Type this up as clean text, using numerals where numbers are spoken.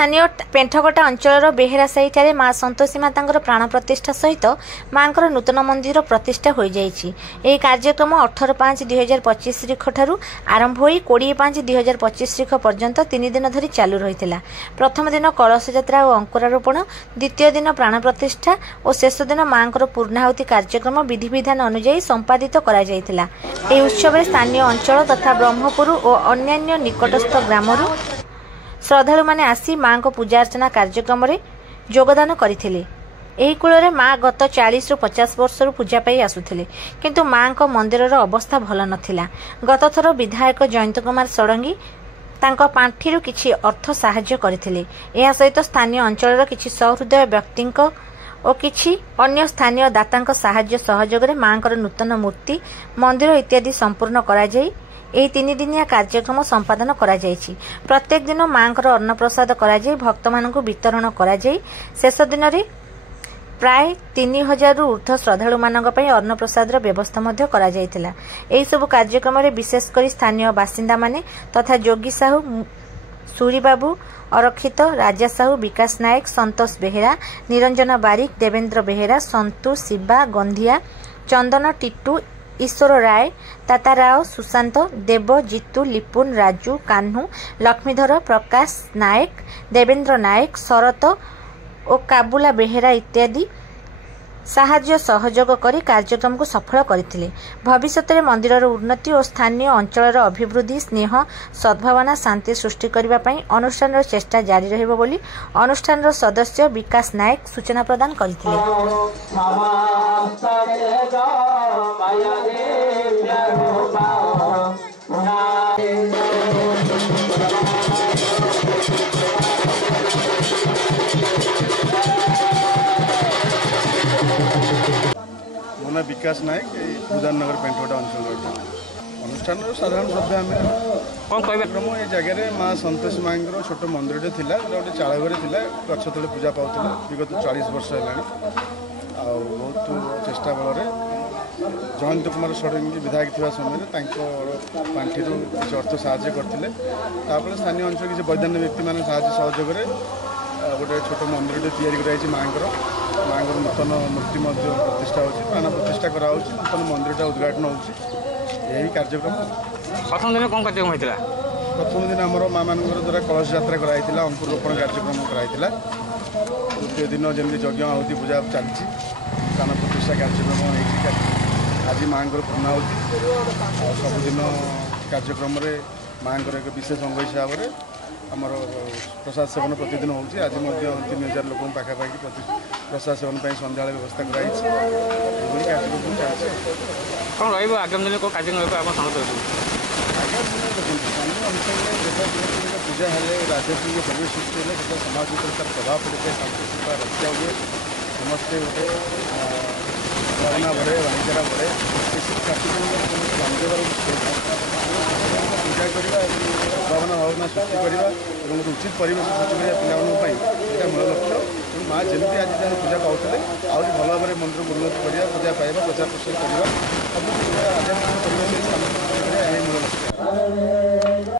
स्थानीय पेंठगटा अंचल बेहेरा साहीठारे माँ संतोषी माता प्राण प्रतिष्ठा सहित माँ नूतन मंदिर प्रतिष्ठा हो जाए। कार्यक्रम 18/5/2025 ठारू आरंभ हो 20/5/2025 पर्यंत 3 दिन धरी चालू रही। प्रथम दिन कलश यात्रा और अंकुरारोपण, द्वितीय दिन प्राण प्रतिष्ठा और शेष दिन माँ पूर्णाहुति कार्यक्रम विधि विधान अनुଯାयी संपादित करा जायतिला। एही उत्सव में स्थानीय अंचल तथा ब्रह्मपुर और अन्यान्य निकटस्थ ग्रामरू श्रद्धालु माने आसी माँ को पूजा अर्चना कार्यक्रम में योगदान करथिले। एही कूल माँ गत 40 ରୁ 50 वर्ष पूजा पाई आसुथिले, किंतु माँ को मंदिर अवस्था भल नथिला। गत थर विधायक जयंत कुमार षडंगी तांको पांठिरु किछि अर्थ साहाय्य करथिले। एहा सहित स्थानीय अंचल किछि सहृदय व्यक्ति और किछि अन्य स्थानीय दातांको साहाय्य सहयोग रे माँ नूतन मूर्ति मंदिर इत्यादि संपूर्ण करा जाई। एही 3 दिनिया कार्यक्रम संपादन करा जायछि। प्रत्येक दिन माँ अन्न प्रसाद करा जाई भक्त मानकु वितरण करा जाई। शेष दिन रे प्राय 3000 रु ऊर्ध्व श्रद्धालु मानक पई अन्न प्रसाद व्यवस्था मध्य करा जायतिला। एही सब कार्यक्रम रे विशेष करी स्थानीय बासिंदा माने तथा जोगी साहू, सूरी बाबू, अरक्षित, राजा साहू, विकास नायक, संतोष बेहेरा, निरंजन बारिक, देवेंद्र बेहेरा, संतु, शिवा, गंधिया, चंदन, टिट्टू, ईश्वर राय, ताता राव, सुशांत, देव, जितु, लिपुन, राजू, कान्हू, लक्ष्मीधर, प्रकाश नायक, देवेंद्र नायक, शरत और काबुला बेहेरा इत्यादि साहाय्य सहयोग करी कार्यक्रम को सफल करथिले। भविष्य में मंदिर उन्नति और स्थानीय अंचल अभिवृद्धि, स्नेह, सद्भावना, शांति सृष्टि करने अनुष्ठान चेष्टा जारी रहिबो बोली अनुष्ठान सदस्य विकास नायक सूचना प्रदान करथिले। मोना विकास नायक उदाननगर पेंठगटा अंचल अनुष्ठान साधारण सभ्य आम कौन कार्यक्रम ये जगह माँ संतोषी माँ छोट मंदिर था गोटे चाल घर था गछ तले पूजा पाला विगत 40 वर्ष है। बहुत चेष्टा बल जयंत कुमार षडंगी विधायक थी समय पांठि किसी अर्थ साहय करते। स्थानीय अंचल किसी वैधान्य व्यक्ति मैंने सहयोग गोटे छोट मंदिर या माँ नूतन मूर्ति प्रतिष्ठा हो प्राण प्रतिष्ठा कराऊ नूतन मंदिर उद्घाटन होगी कार्यक्रम। प्रथम दिन कौन कार्यक्रम होता? प्रथम दिन आम माँ मान द्वारा कलश यात्रा कराई अंकुरोपण कार्यक्रम कराई। द्वितीय दिन जमी यज्ञ आहुति पूजा चलती प्राण प्रतिष्ठा कार्यक्रम आज माँ पूर्णाहुति सबुदिन कार्यक्रम माँ एक विशेष अंग हिसाब से आमर प्रसाद सेवन प्रतिदिन होती। आज 3000 लोक पाखापाखि प्रसाद सेवन सन्ध्या व्यवस्था कराई कार्यक्रम चलती। कौन आगामी दिन कौन कार्यक्रम स्थानीय अंचल पूजा हेले राजनीतिक परिवेश सृष्टि है समाज तार प्रभाव पड़े है शांति शृंखला रक्षा हुए समस्ते गोटे भावना बढ़े भाईचारा बढ़े पूजा करवा भावना भावना सृष्टि करवा और उचित परिवेश सृष्टि करवा पिला मूल लक्ष्य। माँ जमी आज जहाँ पूजा पाते आहरी भल भाव में मंदिर को उन्नति करवा पूजा पाइबा प्रचार प्रसार करवा सब आध्यात्मिक परिवेश मूल लक्ष्य।